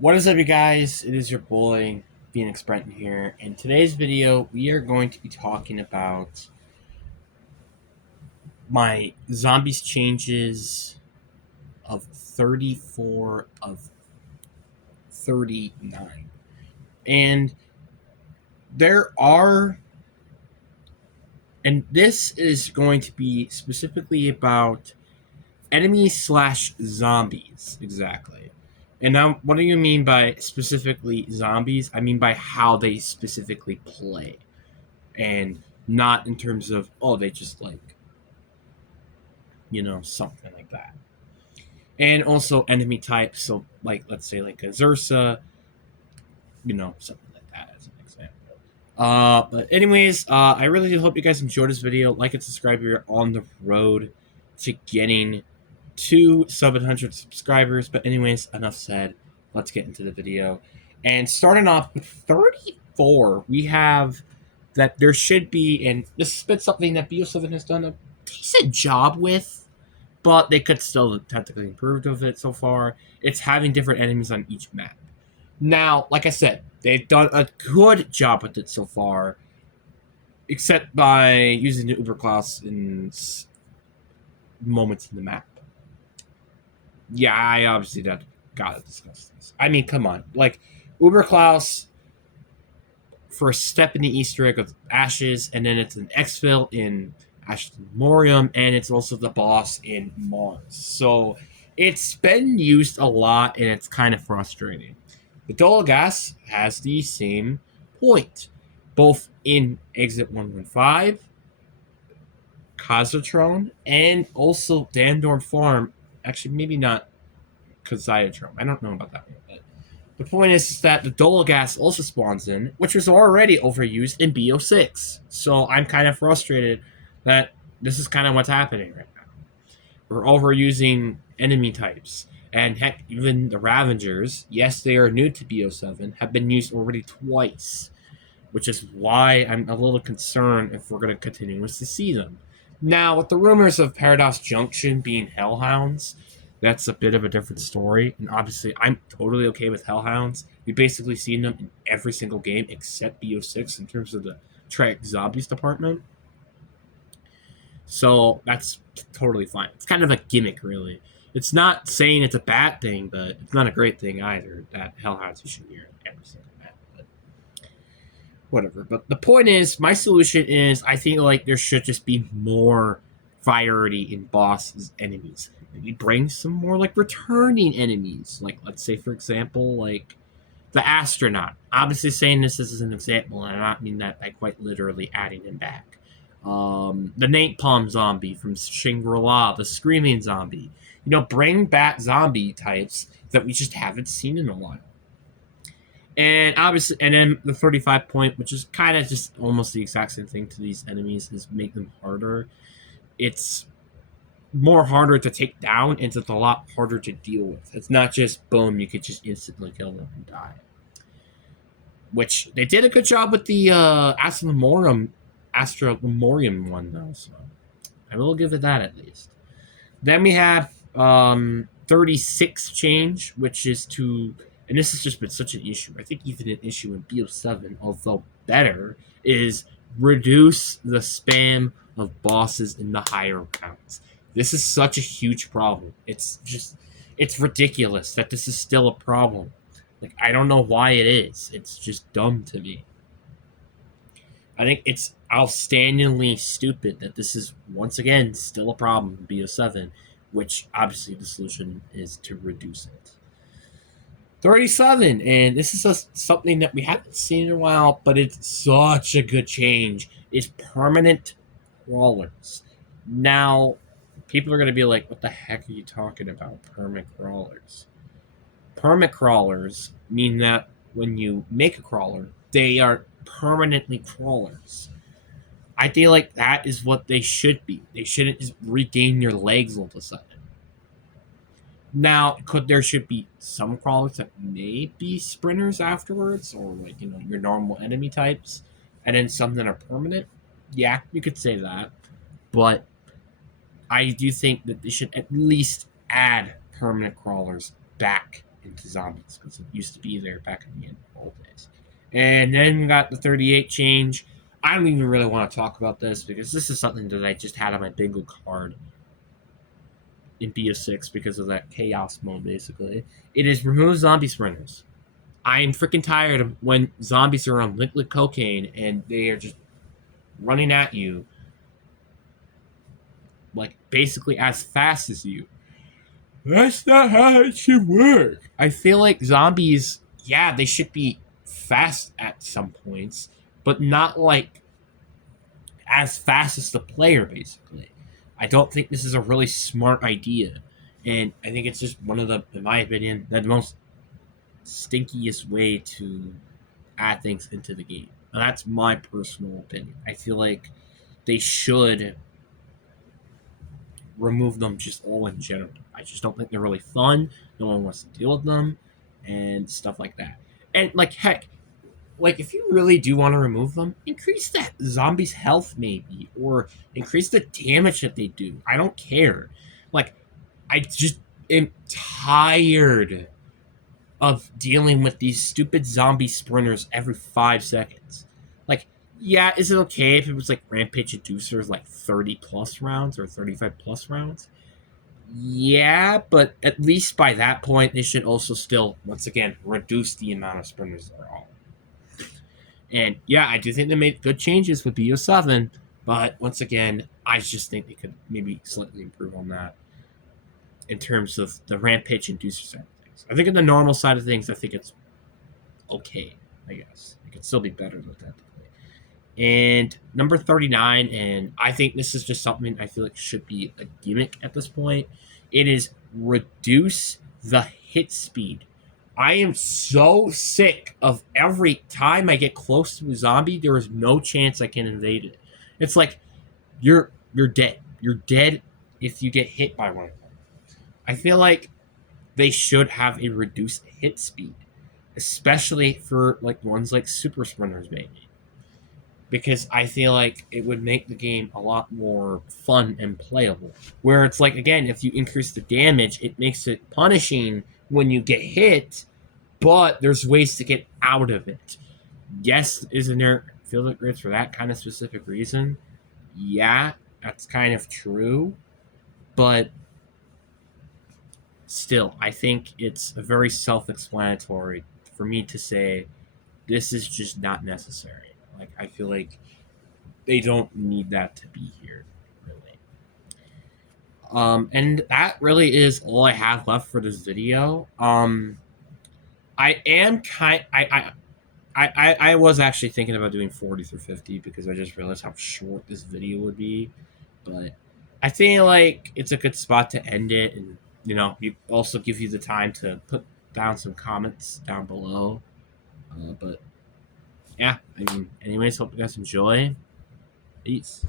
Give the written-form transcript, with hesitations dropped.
What is up, you guys? It is your boy Phoenix Brenton here. In today's video, we are going to be talking about my zombies changes of 34 of 39. And there are, and this is going to be specifically about enemies slash zombies, exactly. And now, what do you mean by specifically zombies? I mean by how they specifically play. And not in terms of they just like something like that. And also enemy types, so like let's say like a Zursa, something like that as an example. But anyways, I really do hope you guys enjoyed this video. Like and subscribe. You're on the road to getting to 700 subscribers. But anyways, enough said. Let's get into the video. And starting off with 34, we have that there should be, and this has been something that BO7 has done a decent job with, but they could still technically improve of it so far. It's having different enemies on each map. Now, like I said, they've done a good job with it so far, except by using the Uber class in moments in the map. Yeah, I obviously gotta discuss this. I mean, come on. Like, Uber Klaus for a step in the Easter egg of Ashes, and then it's an exfil in Ashes Morium, and it's also the boss in Mars. So it's been used a lot, and it's kind of frustrating. The Dolagas has the same point, both in Exit 115, Kazatron, and also Dandorn Farm. Actually, maybe not Kazatron. I don't know about that one, but the point is that the Dolagas also spawns in, which was already overused in BO6. So I'm kind of frustrated that this is kind of what's happening right now. We're overusing enemy types. And heck, even the Ravengers, yes, they are new to BO7, have been used already twice. Which is why I'm a little concerned if we're going to continue to see them. Now, with the rumors of Paradox Junction being Hellhounds, that's a bit of a different story. And obviously, I'm totally okay with Hellhounds. We've basically seen them in every single game except BO6 in terms of the Track Zombies department. So that's totally fine. It's kind of a gimmick, really. It's not saying it's a bad thing, but it's not a great thing either that Hellhounds you should hear in every single map. But whatever. But the point is, my solution is I think like there should just be more variety in bosses enemies. Maybe bring some more like returning enemies. Like let's say for example, like the astronaut. Obviously saying this as an example, and I don't mean that by quite literally adding him back. The napalm zombie from Shangri-La, the screaming zombie. Bring back zombie types that we just haven't seen in a while. And obviously, and then the 35 point, which is kind of just almost the exact same thing to these enemies, is make them harder. It's more harder to take down, and it's a lot harder to deal with. It's not just boom, you could just instantly kill them and die. Which they did a good job with the Astra Lemurium one, though, so I will give it that at least. Then we have 36 change, which is to, and this has just been such an issue. I think even an issue in BO7, although better, is reduce the spam of bosses in the higher rounds. This is such a huge problem. It's ridiculous that this is still a problem. Like, I don't know why it is. It's just dumb to me. I think it's outstandingly stupid that this is, once again, still a problem in BO7, which obviously the solution is to reduce it. 37, and this is something that we haven't seen in a while, but it's such a good change, is permanent crawlers. Now, people are going to be like, what the heck are you talking about, permanent crawlers? Permanent crawlers mean that when you make a crawler, they are permanently crawlers. I feel like that is what they should be. They shouldn't just regain your legs all of a sudden. Now, there should be some crawlers that may be sprinters afterwards, or like your normal enemy types, and then some that are permanent. Yeah, you could say that, but I do think that they should at least add permanent crawlers back into zombies because it used to be there back in the old days. And then we got the 38 change. I don't even really want to talk about this because this is something that I just had on my bingo card in BO6 because of that chaos mode, basically. It is remove zombie sprinters. I am freaking tired of when zombies are on liquid cocaine and they are just running at you like basically as fast as you. That's not how it should work. I feel like zombies, yeah, they should be fast at some points, but not like as fast as the player, basically. I don't think this is a really smart idea. And I think it's just one of the, in my opinion, the most stinkiest way to add things into the game. And that's my personal opinion. I feel like they should remove them just all in general. I just don't think they're really fun. No one wants to deal with them and stuff like that. And like heck, like if you really do want to remove them, increase that zombie's health maybe, or increase the damage that they do. I don't care. Like I just am tired of dealing with these stupid zombie sprinters every 5 seconds. Like, yeah, is it okay if it was like Rampage Inducers like 30 plus rounds or 35 plus rounds? Yeah, but at least by that point, they should also still, once again, reduce the amount of sprinters there are. And yeah, I do think they made good changes with BO7, but once again, I just think they could maybe slightly improve on that in terms of the Rampage Inducer side of things. I think in the normal side of things, I think it's okay, I guess. It could still be better than that. And number 39, and I think this is just something I feel like should be a gimmick at this point. It is reduce the hit speed. I am so sick of every time I get close to a zombie, there is no chance I can invade it. It's like you're dead. You're dead if you get hit by one of them. I feel like they should have a reduced hit speed, especially for like ones like super sprinters maybe. Because I feel like it would make the game a lot more fun and playable. Where it's like, again, if you increase the damage, it makes it punishing when you get hit, but there's ways to get out of it. Yes, isn't there field upgrades for that kind of specific reason? Yeah, that's kind of true. But still, I think it's very self explanatory for me to say this is just not necessary. Like, I feel like they don't need that to be here, really. And that really is all I have left for this video. I am I was actually thinking about doing 40 through 50 because I just realized how short this video would be. But I feel like it's a good spot to end it, and you also give you the time to put down some comments down below. But yeah, I mean, anyways, hope you guys enjoy. Peace.